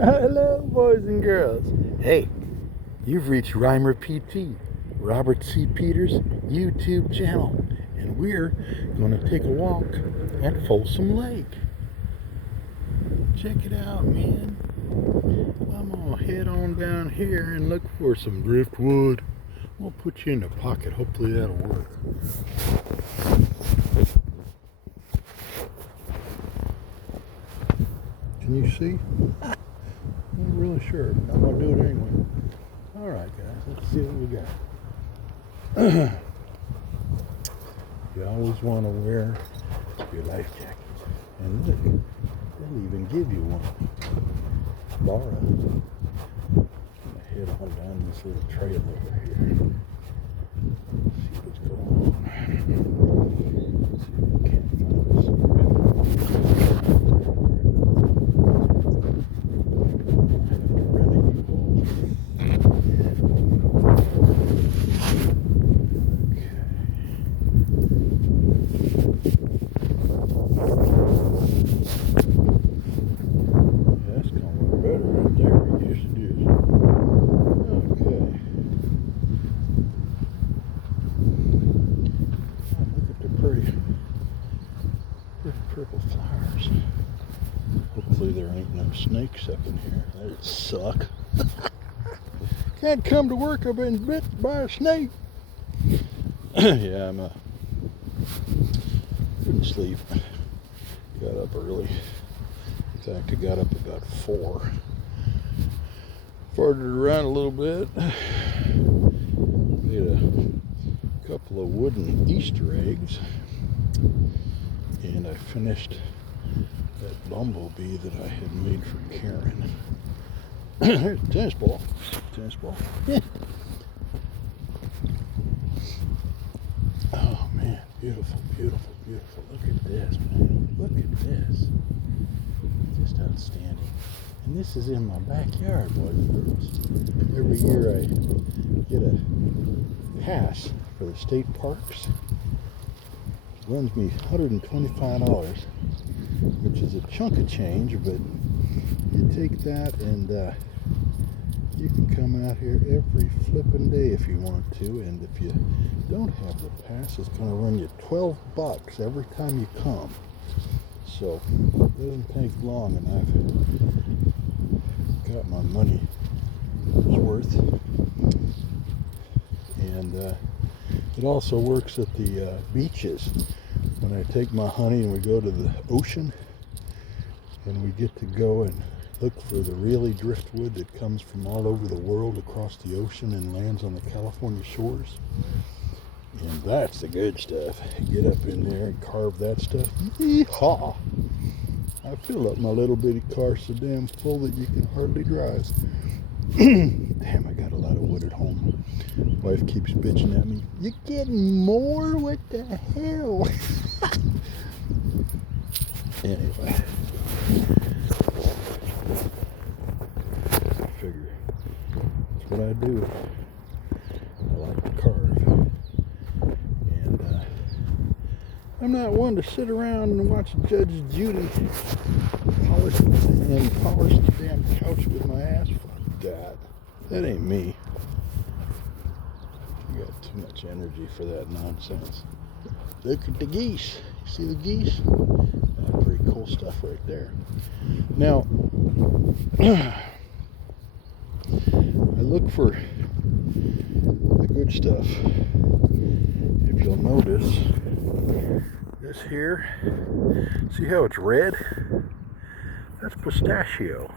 Hello, boys and girls. Hey, you've reached Rhymer PT, Robert C. Peters' YouTube channel, and we're going to take a walk at Folsom Lake. Check it out, man. I'm going to head on down here and look for some driftwood. We'll put you in the pocket. Hopefully that'll work. Can you see? I'm not really sure, but I'm going to do it anyway. Alright guys, let's see what we got. You always want to wear your life jacket. And look, they'll even give you one. Borrow. I'm going to head on down this little trail over here. See what's going on. See if we can't find some purple flowers. Hopefully there ain't no snakes up in here. That'd suck. Can't come to work. I've been bit by a snake. Yeah, couldn't sleep. Got up early. In fact, I got up about 4. Farted around a little bit. Made a couple of wooden Easter eggs. And I finished that bumblebee that I had made for Karen. Here's a tennis ball. Tennis ball. Yeah. Oh man, beautiful, beautiful, beautiful. Look at this, man. Look at this. Just outstanding. And this is in my backyard, boys and girls. Every year I get a pass for the state parks. Runs me $125, which is a chunk of change, but you take that and you can come out here every flippin' day if you want to, and if you don't have the pass, it's going to run you $12 every time you come. So it doesn't take long, and I've got my money worth. And it also works at the beaches. When I take my honey and we go to the ocean, and we get to go and look for the really driftwood that comes from all over the world across the ocean and lands on the California shores. And that's the good stuff. Get up in there and carve that stuff. Yee-haw! I fill up my little bitty car so damn full that you can hardly drive. Damn, I got a lot of wood at home. Wife keeps bitching at me. You're getting more? What the hell? Anyway. I figure that's what I do. I like to carve. And I'm not one to sit around and watch Judge Judy polish the damn couch with my ass. Fuck that ain't me. You got too much energy for that nonsense. Look at the geese. You see the geese? That's pretty cool stuff right there. Now, I look for the good stuff. If you'll notice, this here, see how it's red? That's pistachio.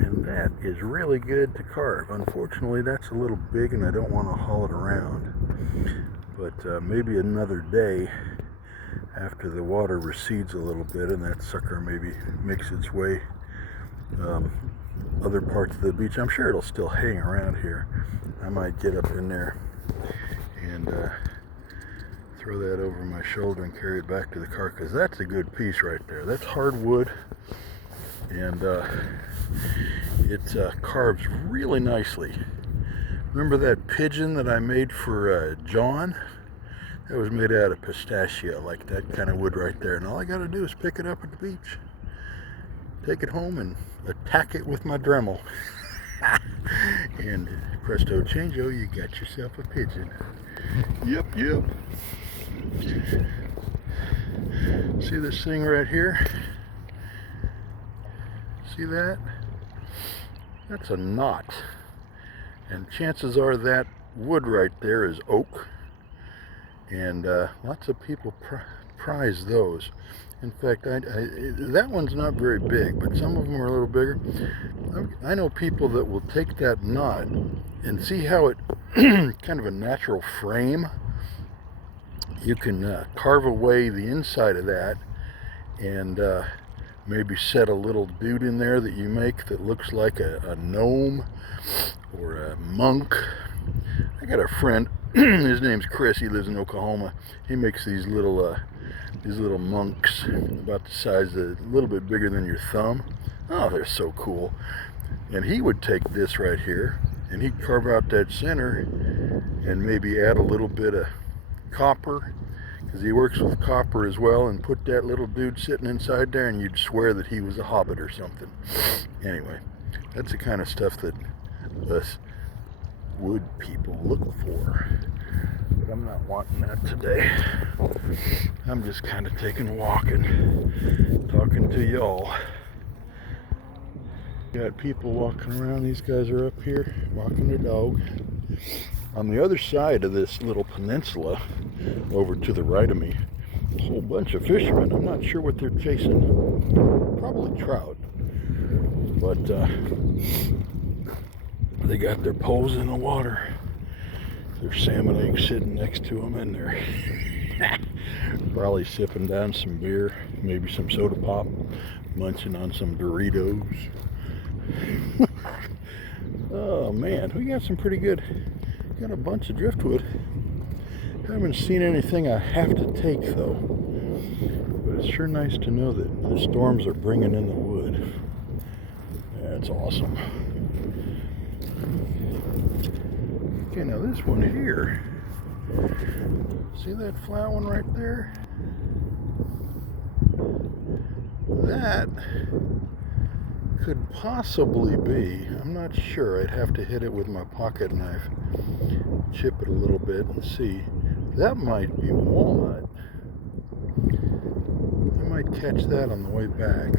And that is really good to carve. Unfortunately, that's a little big and I don't want to haul it around. But maybe another day after the water recedes a little bit and that sucker maybe makes its way other parts of the beach. I'm sure it'll still hang around here. I might get up in there and throw that over my shoulder and carry it back to the car, because that's a good piece right there. That's hardwood, and it carves really nicely. Remember that pigeon that I made for John? That was made out of pistachio, like that kind of wood right there. And all I got to do is pick it up at the beach. take it home and attack it with my Dremel. And presto changeo, you got yourself a pigeon. Yep. See this thing right here? See that? That's a knot. And chances are that wood right there is oak. And lots of people prize those. In fact, that one's not very big, but some of them are a little bigger. I know people that will take that knot and see how it kind of a natural frame. You can carve away the inside of that and maybe set a little dude in there that you make that looks like a gnome or a monk. I got a friend, his name's Chris, he lives in Oklahoma. He makes these little monks about the size of, a little bit bigger than your thumb. Oh, they're so cool. And he would take this right here and he'd carve out that center and maybe add a little bit of copper, because he works with copper as well, and put that little dude sitting inside there and you'd swear that he was a hobbit or something. Anyway, that's the kind of stuff that us wood people look for. But I'm not wanting that today. I'm just kind of taking a walk and talking to y'all. Got people walking around. These guys are up here walking their dog. On the other side of this little peninsula, over to the right of me, a whole bunch of fishermen. I'm not sure what they're chasing. Probably trout. But they got their poles in the water. There's salmon eggs sitting next to them, and they're probably sipping down some beer, maybe some soda pop, munching on some Doritos. Oh man, we got some pretty good, got a bunch of driftwood. Haven't seen anything I have to take though, but it's sure nice to know that the storms are bringing in the wood. That's awesome. Okay, now this one here, see that flat one right there? That could possibly be, I'm not sure, I'd have to hit it with my pocket knife, chip it a little bit and see. That might be walnut. I might catch that on the way back.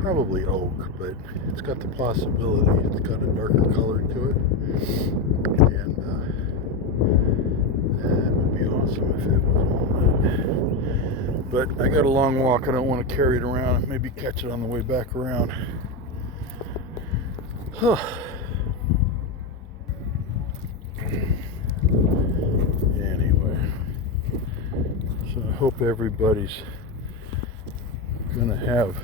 Probably oak, but it's got the possibility. It's got a darker color to it. And that would be awesome if it was walnut. But I got a long walk. I don't want to carry it around. Maybe catch it on the way back around. Anyway, so I hope everybody's gonna have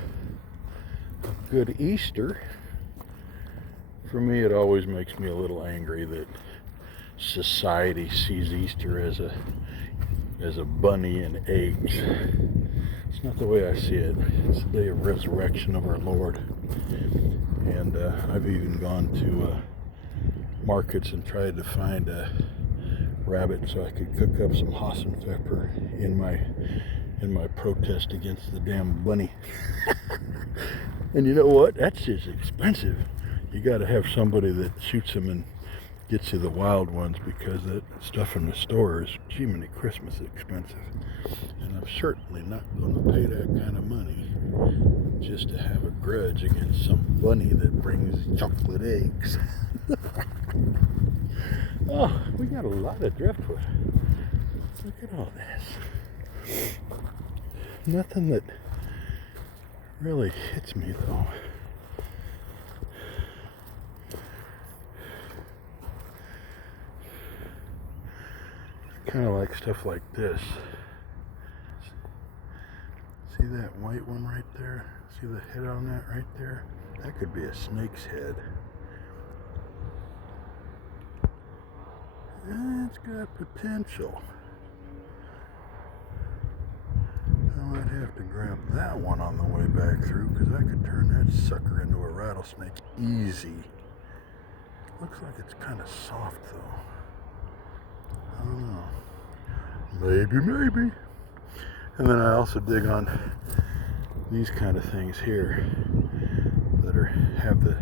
a good Easter. For me, it always makes me a little angry that society sees Easter as a bunny and eggs. It's not the way I see it. It's the day of resurrection of our Lord. And I've even gone to markets and tried to find a rabbit so I could cook up some Hassenpfeffer in my protest against the damn bunny. And you know what? That's just expensive. You got to have somebody that shoots them and gets you the wild ones, because that stuff in the store is, gee, many Christmas expensive. And I'm certainly not going to pay that kind of money just to have a grudge against some bunny that brings chocolate eggs. Oh, we got a lot of driftwood. Look at all this. Nothing that really hits me though. Kind of like stuff like this. See that white one right there? See the head on that right there? That could be a snake's head. It's got potential. I might have to grab that one on the way back through, because I could turn that sucker into a rattlesnake easy. Looks like it's kind of soft though. I don't know. Maybe. And then I also dig on these kind of things here that have the,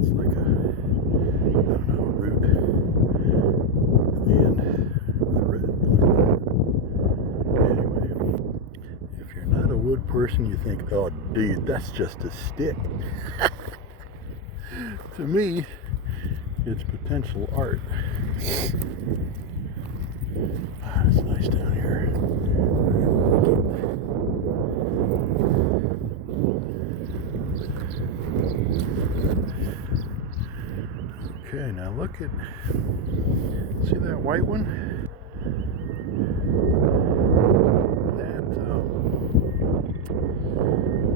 it's like a, I don't know, root at the end with red like that. Anyway, if you're not a wood person, you think, oh dude, that's just a stick. To me, it's potential art. Ah, it's nice down here. Okay, now look at, see that white one? That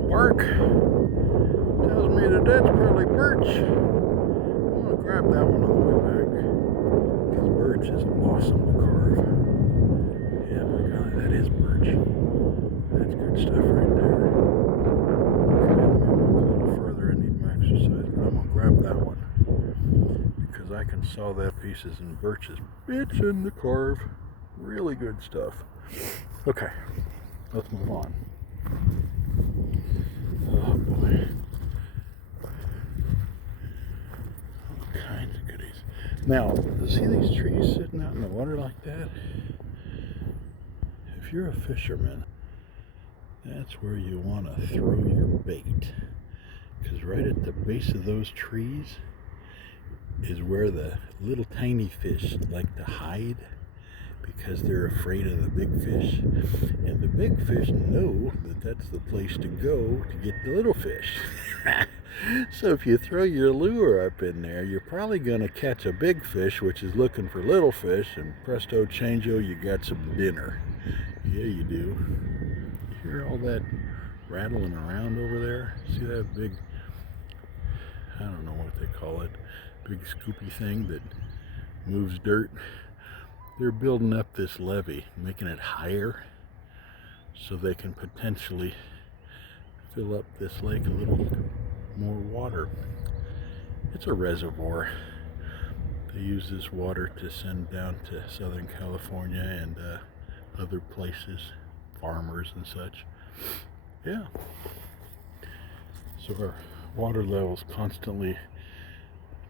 bark tells me that that's probably birch. I'm gonna grab that one on the way back. Because birch is awesome to carve. Yeah, my God, that is birch. That's good stuff right there. Okay, let me walk a little further. I need my exercise, but I'm gonna grab that one. Because I can saw that pieces and birches. Bitchin' to carve. Really good stuff. Okay, let's move on. Oh boy. All kinds of goodies. Now, see these trees sitting out in the water like that? If you're a fisherman, that's where you want to throw your bait. Because right at the base of those trees is where the little tiny fish like to hide, because they're afraid of the big fish, and the big fish know that that's the place to go to get the little fish. So if you throw your lure up in there, you're probably going to catch a big fish which is looking for little fish, and presto changeo, you got some dinner. Yeah, you do. You hear all that rattling around over there? See that big, I don't know what they call it, big scoopy thing that moves dirt? They're building up this levee, making it higher so they can potentially fill up this lake a little more water. It's a reservoir. They use this water to send down to Southern California and other places, farmers and such. Yeah. So our water level's constantly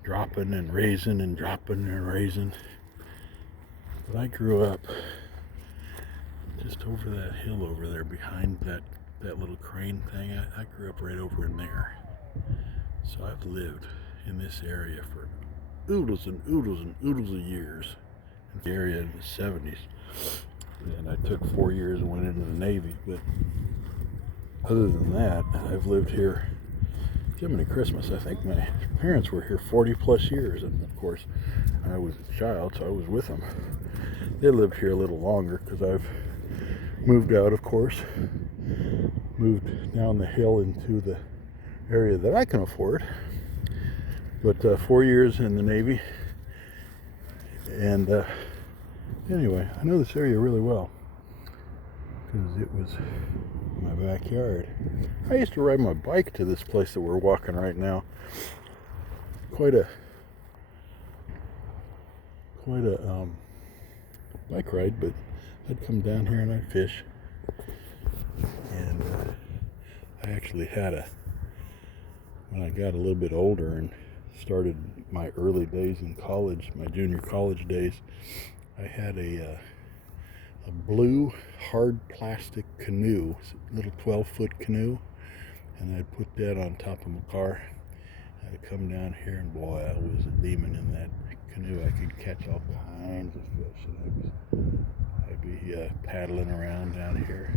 dropping and raising and dropping and raising. But I grew up just over that hill over there behind that little crane thing. I grew up right over in there. So I've lived in this area for oodles and oodles and oodles of years. In the area in the 70s. And I took 4 years and went into the Navy. But other than that, I've lived here. Jiminy Christmas, I think my parents were here 40 plus years, and of course I was a child, so I was with them. They lived here a little longer because I've moved out, of course, moved down the hill into the area that I can afford. But 4 years in the Navy, and anyway, I know this area really well because it was my backyard. I used to ride my bike to this place that we're walking right now. Quite a bike ride, but I'd come down here and I'd fish. And I actually had when I got a little bit older and started my early days in college, my junior college days, I had a blue hard plastic canoe, little 12-foot canoe, and I'd put that on top of my car. I'd come down here, and boy, I was a demon in that canoe. I could catch all kinds of fish, and I'd be paddling around down here.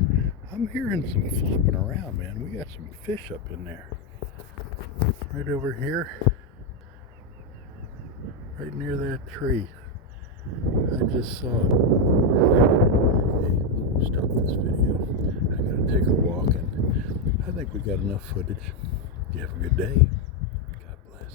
I'm hearing some flopping around, man. We got some fish up in there. Right over here, right near that tree. I just saw it. Hey, we'll stop this video. I'm going to take a walk, and I think we got enough footage. You have a good day. God bless.